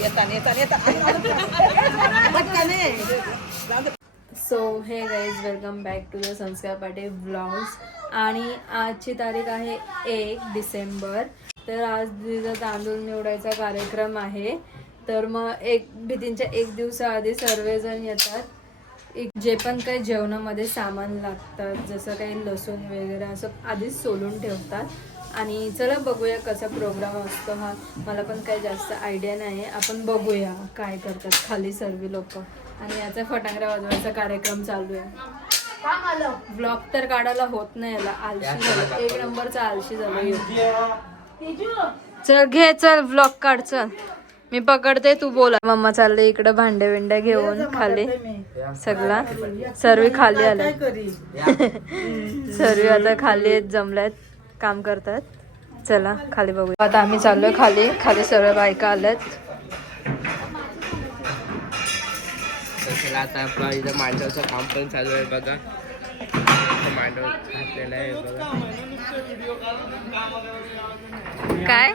येताना येताना येताना. सो हे guys welcome back to the. Sanskar Pate blogs आणि आजची तारीख आहे एक डिसेंबर. तर आज तिचा तांदूळ निवडायचा कार्यक्रम आहे. तर मग एक भीतींच्या एक दिवसाआधी सर्वजण येतात. एक जे पण काही जेवणामध्ये सामान लागतात जसं काही लसूण वगैरे असं आधीच सोलून ठेवतात. आणि चला बघूया कसा प्रोग्राम असतो हा. मला पण काही जास्त आयडिया नाही आपण बघूया काय करतात खाली सर्व लोक. आणि याचा फटांगरा वाजवायचा कार्यक्रम चालू आहे. ब्लॉग तर काढायला होत नाही याला. आलशी झालं. एक नंबरचा आलशी झालं. चल घे चल ब्लॉग काढ चल. मी पकडते तू बोला. मम्मा चालले इकडे भांडे बिंडे घेऊन खाली. सगळा. सर्व खाली आल्या सर्व आता खाली आहेत जमल्यात काम करतात. चला खाली बघू आता आम्ही चाललोय खाली. खाली सर्व बायका आल्यात. तर आता आपलं इथं मांडवचं काम पण चालू आहे बघा. इथं मांडव घातलेलं आहे बघा. काय?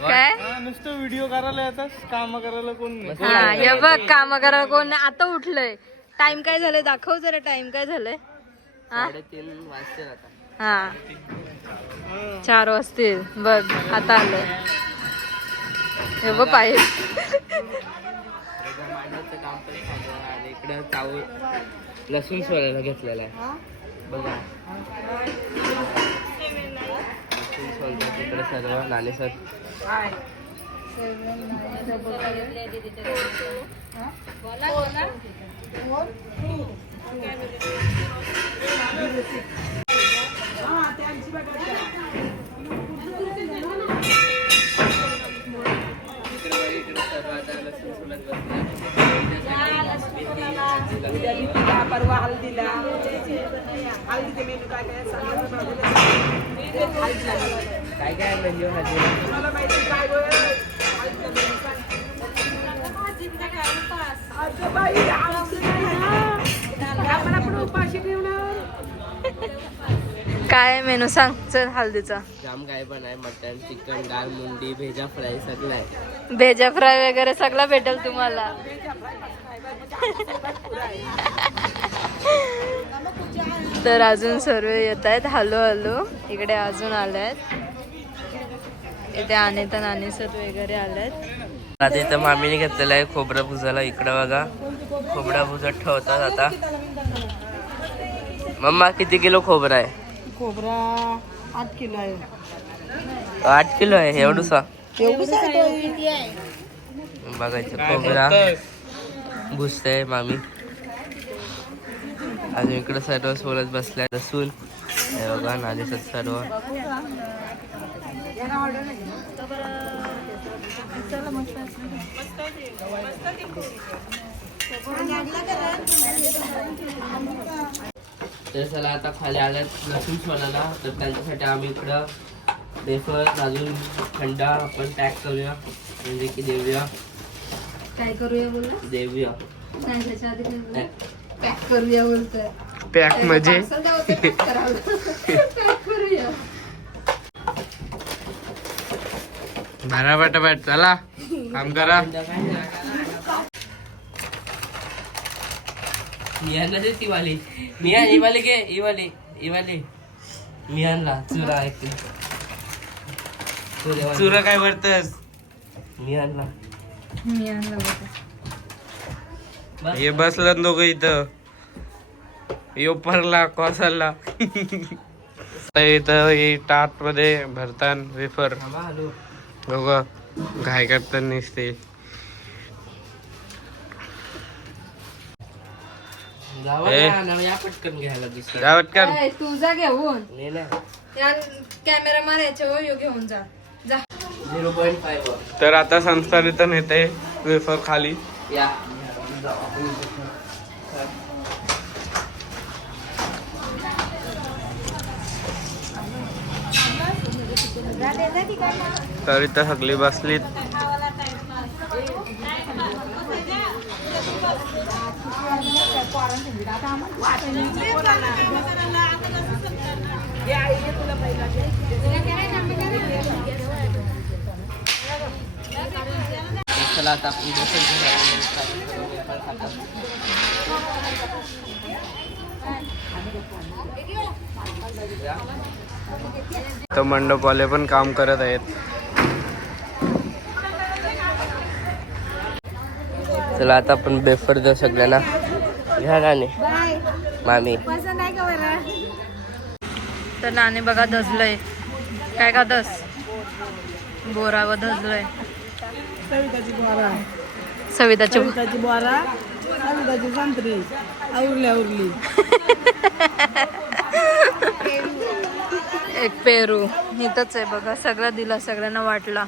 काय? नुसतं व्हिडिओ करायला येतात. काम करायला कोण नाही. हा हे बघ काम करा कोण. आता उठलंय. टाइम काय झालंय? दाखव जरा टाइम काय झालंय. साडेतीन वाजते आता. हा. चार वाजतील. बघ आता आलंय. हे बघ पाहिजे इथं मांडवचं काम पण चालू आहे आणि इकडं चावू लसूण सोलायला घेतलेला आहे. बघा. लसूण सोलतात इकडे सर्व नाणे सर इकडे सर्व आता परवा हल्दीला मेनू काय काय सांगा काय काय मेन्यू माहिती काय हल्दीला सांग. बाई, आमचं काय मेनू सांग चल हल्दीचा जाम काय पण आहे मटन चिकन डाळ मुंडी भेजा फ्राय सगळं आहे. भेजा फ्राय वगैरे सगळं भेटेल तुम्हाला. तर अजून सर्व येत आहेत हॅलो हॅलो इकडे अजून आले आहेत इथे अनिता नानीसत वगैरे आलेत. आता इथं मामीने घेतलेलं आहे खोबरं भुजाला इकडं बघा. खोबरं भुजत ठेवतात आता. मम्मा किती किलो खोबरं आहे? खोबरा आठ किलो आहे. आठ किलो आहे? एवढूसा एवढं बघायचं. खोबरा भुजतंय मामी. अजून इकडं सर्व सोलत बसलाय. लसूण हे बघा नादेशात सर्व. तर चला आता खाली आल्यात लसूण सोलायला तर त्यांच्यासाठी आम्ही इकडं वेफर अजून थंडा आपण पॅक करूया. म्हणजे की देऊया. काय करूया बोलला? देऊया. नाही त्याच्या आधी काय पॅक. करूया बोलतोय. पॅक म्हणजे? द्यावं ते करावं. करूया. भरा पटापट चला काम करा. मी आणला ते ती वाली मी आण ही वाली घे ही वाली ही वाली. मी आणला चुरा ऐकते. चुरा काय भरतस? मी आणला मी आणलं होतं. बस. हे बसलं दोघं इथं. यो परला कोसलला इथं हे टाटमध्ये भरतान वेफर. दोघं घाय करताना निसते पटकन घ्यायला दुसरं जावत कर ए, तू जा घेऊन. नाही ना. या कॅमेरा मान याच्यावर यो घेऊन जा. जा. झिरो पॉईंट फाईव्ह तर आता संस्कार इथं नेते वेफर खाली. या. तर इथं सगळी बसलीत. चला आता तर मंडपवाले पण काम करत आहेत. चला आता आपण बेफर देऊ सगळ्यांना. घ्या राणे. मामी. तर नाणे बघा धजलंय. काय का दस बोरावर धजलंय. सविताची बोरा सविताची सविताची बोरा सविताची संत्री. आवरली आवरली. एक पेरू. इथंच आहे बघा. सगळं दिला सगळ्यांना वाटला.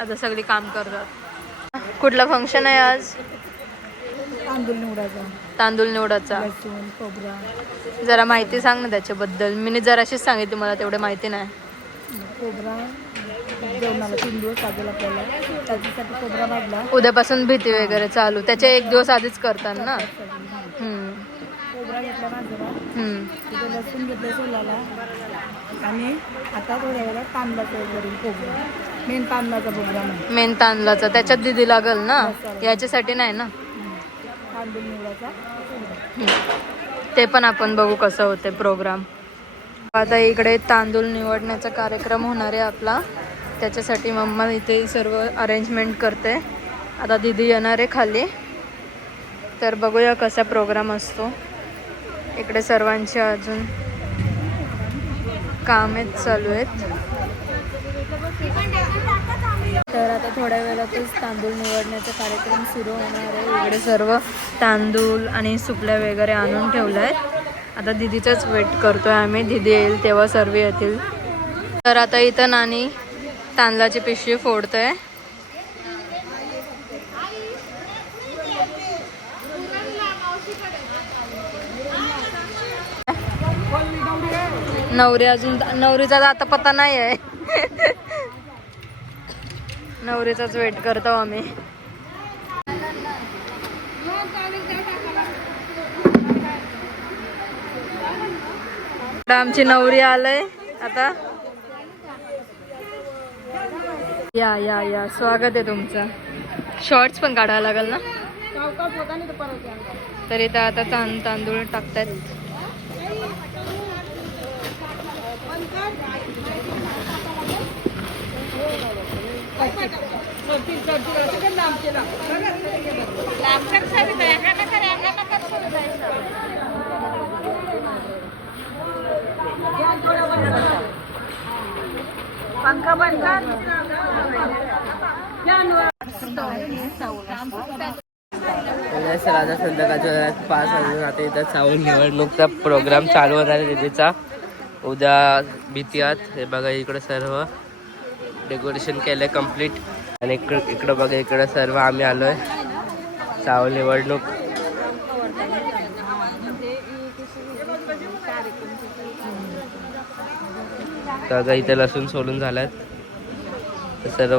आता सगळी काम करतात. कुठलं फंक्शन आहे आज? तांदूळ निवडायचा. तांदूळ निवडाचा लसूण खोबरा. जरा माहिती सांग ना त्याच्याबद्दल. मी जराशीच सांगितली मला तेवढं माहिती नाही. खोबरा. जेवणाला तीन दिवस लागेल आपल्याला. त्याच्यासाठी खोबरा भाजला. उद्यापासून भीती वगैरे चालू. त्याचे एक दिवस आधीच करतात ना? हम्म, खोबरा घेतला भाजला. हम्म. तिथे लसूण घेतलं सोलाला आणि आता थोड्या वेळात तांदळाचं वगैरे खोबरा. मेन तांदळाचा मेन तांदळाचा. त्याच्यात दिदी लागल ना? याच्यासाठी नाही ना? तांदूळ निवडायचा खोबरा. हम्म. ते पण आपण बघू कसं होते प्रोग्राम आता इकडे तांदूळ निवडण्याचा कार्यक्रम होणार आहे आपला. त्याच्यासाठी मम्मा इथे सर्व अरेंजमेंट करते. आता दिदी येणार आहे खाली. तर बघूया कसा प्रोग्राम असतो. इकडे सर्वांचे अजून कामेच चालू आहेत. तर आता थोड्या वेळातच तांदूळ निवडण्याचा कार्यक्रम सुरू होणार आहे. इकडे सर्व तांदूळ आणि सुपल्या वगैरे आणून ठेवलं आहेत आता दिदीचाच वेट करतोय आम्ही. दिदी येईल तेव्हा सर्व येतील. तर आता इथं नानी तांदळाची पिशवी फोडतोय. नवरी अजून नवरीचा आता पत्ता नाही आहे नवरीचाच वेट करतो आम्ही. आमची नवरी आलंय. आता या या या. स्वागत आहे तुमचं. शॉर्ट्स पण काढावं लागेल ना? तर इथं आता तांदूळ टाकतात सर आता संध्याकाळच्या पाच वाजून आता इथं चावून निवडणूकचा प्रोग्राम चालू होणार आहे तिथेचा उद्या आत. हे बघा इकडं सर्व. डेकोरेशन केलं आहे कंप्लीट आणि इकडं इकडं बघा इकडं सर्व आम्ही आलो आहे साव निवडणूक. तर इथे लसूण सोडून झाल्यात. सर्व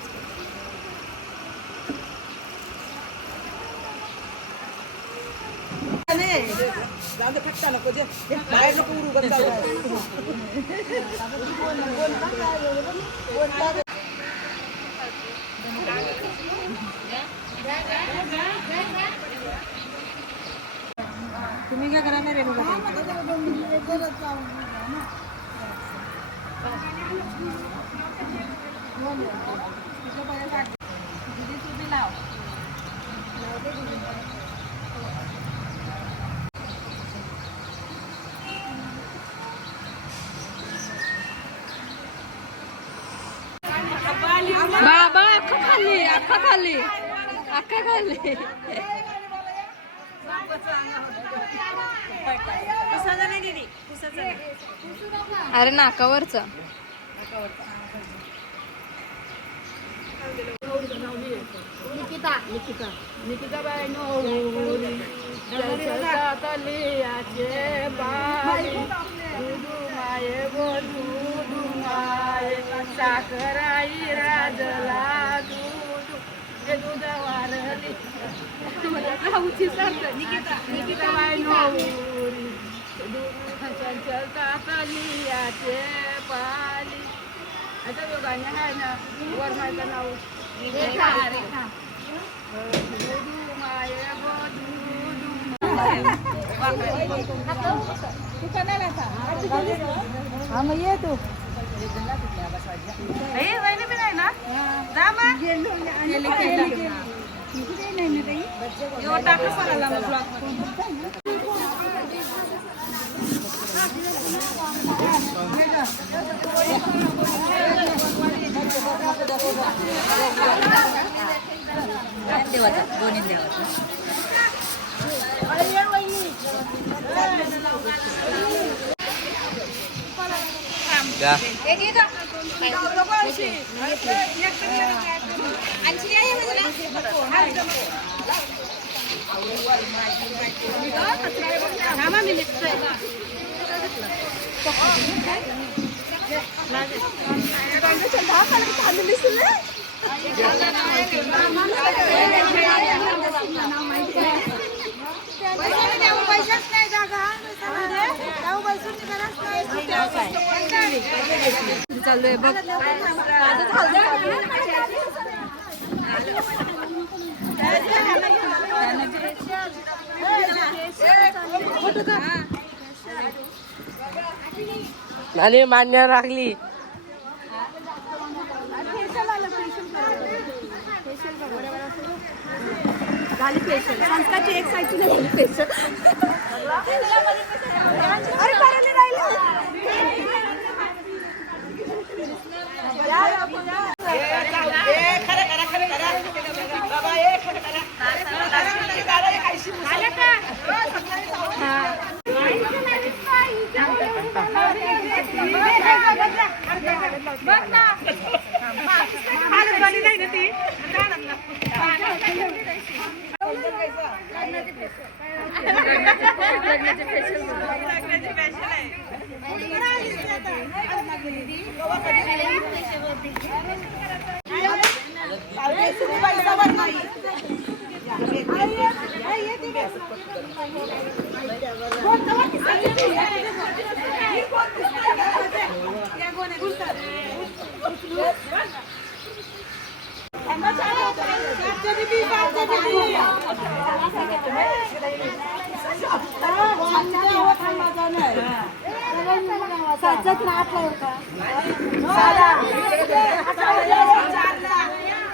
दे फटका नको जे. बाहेर नको उरू गप्पा तुम्ही काय करायला रे बाबा खाल्ली अख्खा खाल्ली अरे नाकावरचा निकिता निकिता निकिता बाय नवरी तलियाचे बाई दुधू माये गो दुधू माये साखराई राजला दूध हे दूध वारली राहूची सारख निकिता निकिता बाय नवरी चंचलता तलियाचे पाली आता तो गाणं आहे ना वर माझं দেওয়া যাক বোনের দেওয়া যাক गो दुधू हा मग ये तू का चालू आहे बघ आणि मान्य राखली संस्कारची एक साईड तुला झाली पेशल अरे राहिलं.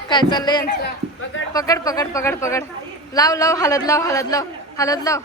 काय चाललंय यांचं? पकड पकड पकड पकड. लाव लाव हलद लाव हलद लाव हलद लाव.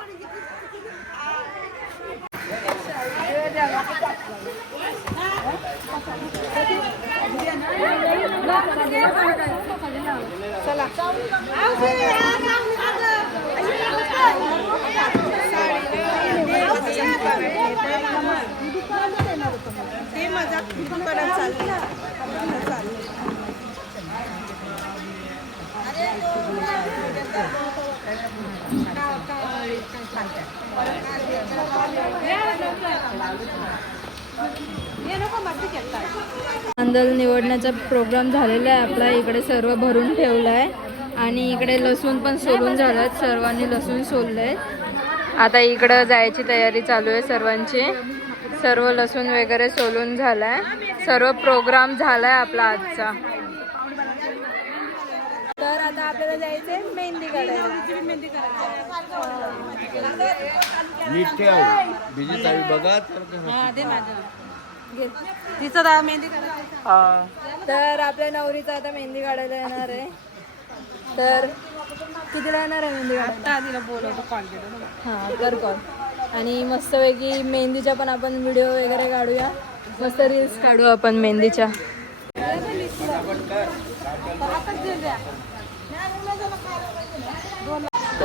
तांदूळ निवडण्याचा प्रोग्राम झालेला आहे. आपला इकडे सर्व भरून ठेवलं आहे आणि इकडे लसूण पण सोलून झालं सर्वांनी लसूण सोललंय. आता इकडं जायची तयारी चालू आहे सर्वांची. सर्व लसूण वगैरे सोलून झालाय. सर्व प्रोग्राम झालाय आपला आजचा. आता आपल्याला जायचंय मेहंदी काढायला. मेहंदी हा दा मेहंदी तर आपल्या नवरीचा आता मेहंदी काढायला येणार आहे. तर कितीला येणार आहे मेहंदी काढायला? आता तिला बोलवतो कॉल केला. हां कर कॉल आणि मस्तपैकी मेहंदीच्या पण आपण व्हिडिओ वगैरे काढूया. मस्त रील्स काढू आपण मेहंदीच्या.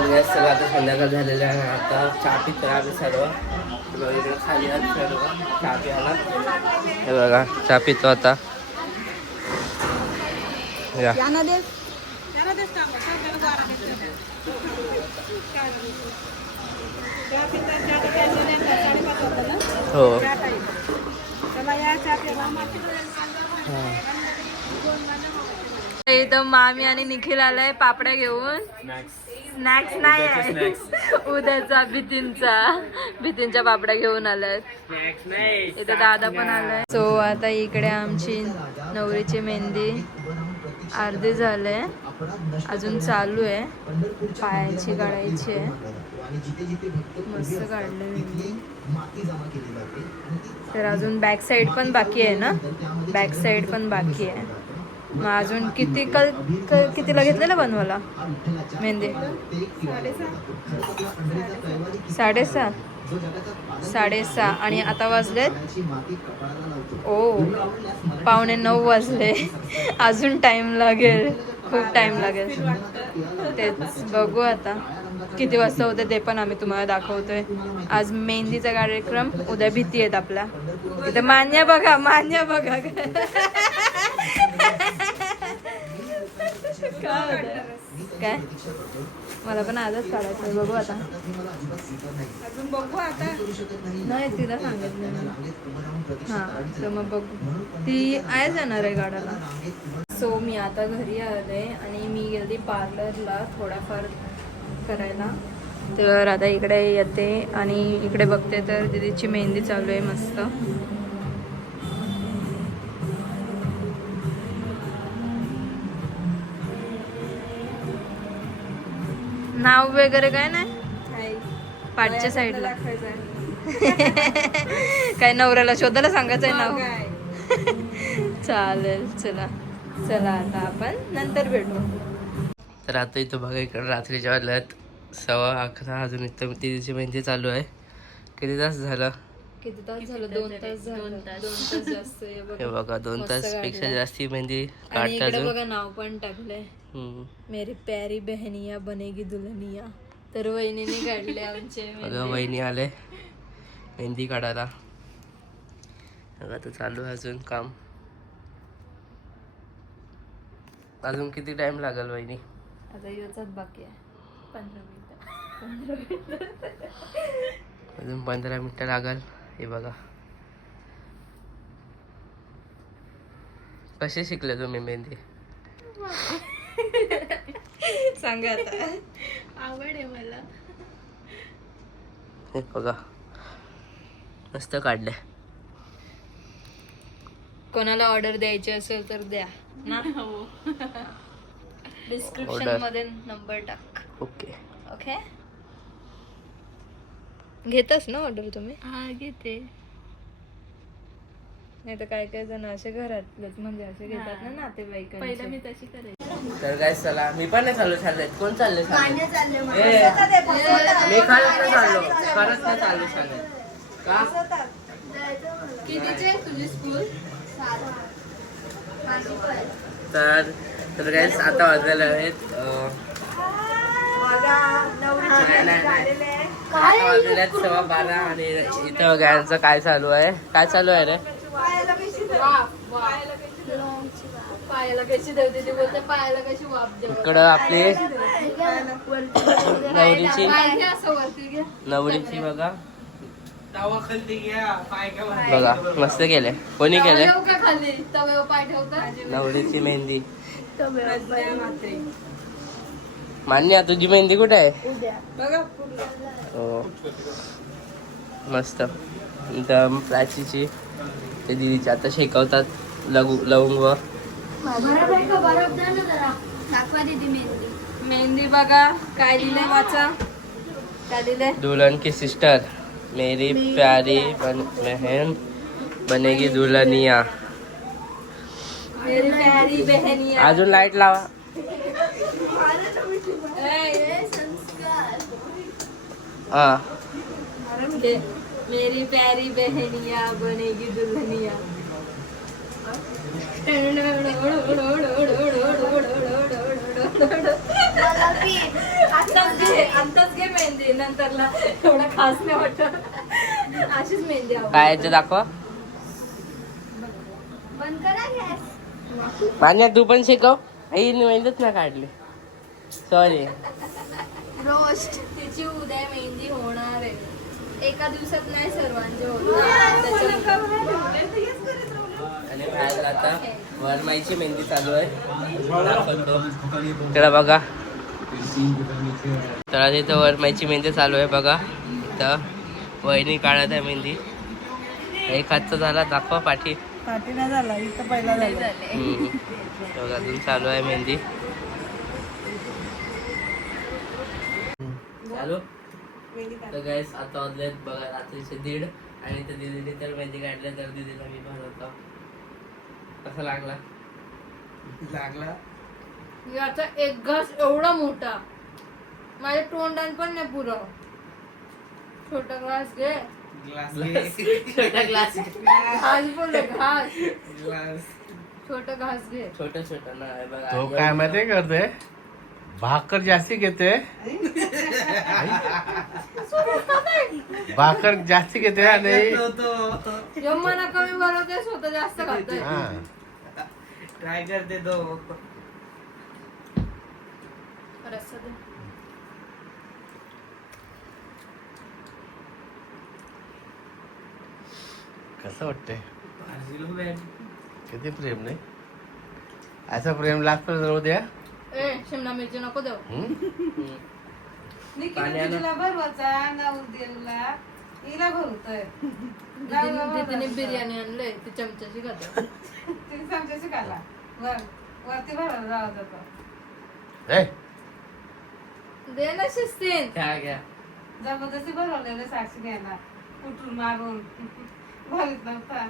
तर गॅस आता संध्याकाळ झालेलं आहे आता चहा पितो आम्ही सर्व बघा खाली सर्व चहा प्यायला हे बघा चहा पितो आता या यांना दे हो इथं मामी आणि निखिल आलाय पापड्या घेऊन. स्नॅक्स नाही आहे. उद्याचा बितींचा. बितींच्या पापड्या घेऊन आलाय. इथं दादा पण आलाय. सो आता इकडे आमची नवरीची मेहंदी अर्धी झाले अजून चालू आहे. पायाची काढायची आहे. मस्त काढले तर अजून बॅक साईड पण बाकी आहे ना? बॅक साईड पण बाकी आहे. मग अजून किती कल क- कितीला घेतलेलं बनवायला? मेहंदी? साडेसहा साडेसहा आणि आता वाजले ओ पावणे नऊ वाजले. अजून टाइम लागेल. खूप टाइम लागेल. तेच बघू आता. किती वाजता होते ते पण आम्ही तुम्हाला दाखवतोय. आज मेहंदीचा कार्यक्रम उद्या भीती आहेत आपल्या. इथं मान्य बघा मान्य बघा. काय? मला पण आजच काढायचं बघू आता. अजून बघू आता. नाही तिला सांगितलं. हा तर मग बघू. ती आहे जाणार आहे गाडाला सो मी आता घरी आले आणि मी गेली पार्लरला थोडाफार करायला. तर आता इकडे येते आणि इकडे बघते तर दिदीची मेहंदी चालू आहे मस्त. नाव वगैरे काय नाही? पाठच्या साईडला. काय नवऱ्याला शोधायला सांगायचं आहे नाव चालेल चला. चला आता आपण नंतर भेटू. तर आता इथं बघा इकडे रात्रीच्या वाजल्यात सव्वा अकरा अजून इथं तिची मेहंदी चालू आहे. किती तास झालं? किती तास झालं? दोन तास झालं. दोन तास जास्त बघ. हे बघा दोन मस्त तासपेक्षा काढलंय. जास्ती मेहंदी आणि काढतात इकडे अजून. बघा नाव पण टाकलंय. हम्म. मेरी प्यारी बहनिया बनेगी दुल्हनिया. तर वहिनीने काढले आमचे बघा वहिनी आले. मेहंदी काढायला. बघा तर चालू आहे अजून काम. अजून किती टाइम लागेल वहिनी? आता याचाच बाकी आहे. पंधरा मिनिटं. अजून पंधरा मिनटं लागल. हे बघा. कसे शिकले तुम्ही मेहंदी? सांगा आता. आवड आहे मला. हे बघा. मस्त काढले. कोणाला ऑर्डर द्यायची असेल तर द्या ना? Description Order. मध्ये नंबर टाक. ओके ओके घेतच ना ऑर्डर तुम्ही? हा घेते. नाही तर काय काय जण असे घरातलेच म्हणजे असे घेतात ना नातेवाईकांचे. तशी करायची. तर काय चला मी पण नाही चाललो चालले कोण चालले ए, मी खरंच नाही चाललो. खरंच नाही चाललो चालले का? कितीचे तुझी स्कूल तर तर काय आता वाजलेले आहेत अं, नाही, नाही, नाही. सव्वा बारा आणि इथं गायचं काय चालू आहे? काय चालू आहे रे? पायाला कशी देवते ती बोलते पायाला कशी वाप देऊ इकडं आपली नवरीची. पाय घे असं वरती घे नवरीची बघा. बघा मस्त केले. कोणी केले? पाय ठेवता? नवरीची मेहंदी. मान्या तुझी मेहंदी कुठे आहे? हो. मस्त. इथं प्राचीची ते दिदीची आता शेकवतात लघु लवंग. मेहंदी. मेहंदी बघा काय लिहिलंय वाचा काय लिहिलंय दुल्हन की सिस्टर मेरी प्यारी बन बहन बनेगी दुल्हनिया. मेरी प्यारी बहनिया. अजून लाइट लावा. हा। के- मेरी प्यारी बहनिया बनेगी दुल्हनिया। आत्ताच घे आत्ताच घे मेहंदी नंतरला एवढं खास नाही वाटत. अशीच मेहंदी. काय याचं दाखवा. बंद करा गॅस. मान्या तू पण शिकव. आई मेहनत ना काढली. सॉरी रोस्ट तिची उद्या मेहंदी होणार आहे. एका दिवसात नाही सर्वांचे त्याच्यामुळे आणि बाहेर आता वरमाईची मेहंदी चालू आहे. त्याला बघा. तर तिथं वरमाईची मेहंदी चालू आहे बघा. इथं वहिनी काढत आहे मेहंदी. एक हातचा झाला दाखवा पाठी. पाठी नाही झाला इथं पहिला झाला. अजून चालू आहे मेहंदी. चालू तर गॅस आता वाजले बघा रात्रीचे दीड आणि तर दिदीने तर मेहंदी काढल्या तर दिदीला मी बनवतो कसा लागला? लागला. याचा एक घास एवढा मोठा. माझ्या तोंडान पण नाही पुरं. छोटा ग्लास घे. छोटा ग्लास. घास बोललो घास. छोटा घास घे. छोटा छोटा ना बघा. तो काय माहितीये करते भाकर जास्ती घेते? भाकर जास्ती घेते आणि मला कमी बनवते स्वतः जास्त खातोय. हा. ट्राय करते तो. रस्सा दे. कसं वाटतंय? किती प्रेम नाही? असं प्रेम लागतं जवळ द्या. ए शिमला मिरची नको देऊ. हम्म? तिला भरवाचा नवरदेवला हिला दीदीने बिर्याणी आणलंय ती चमच्याची खाते. तिने चमच्याची खाला वर वरती भरायला जावं जातं. ए! दे ना शिस्तीन. जबरदस्ती भरवलेलं साक्षी घ्यायला कुठून मारून. भरीत नव्हता.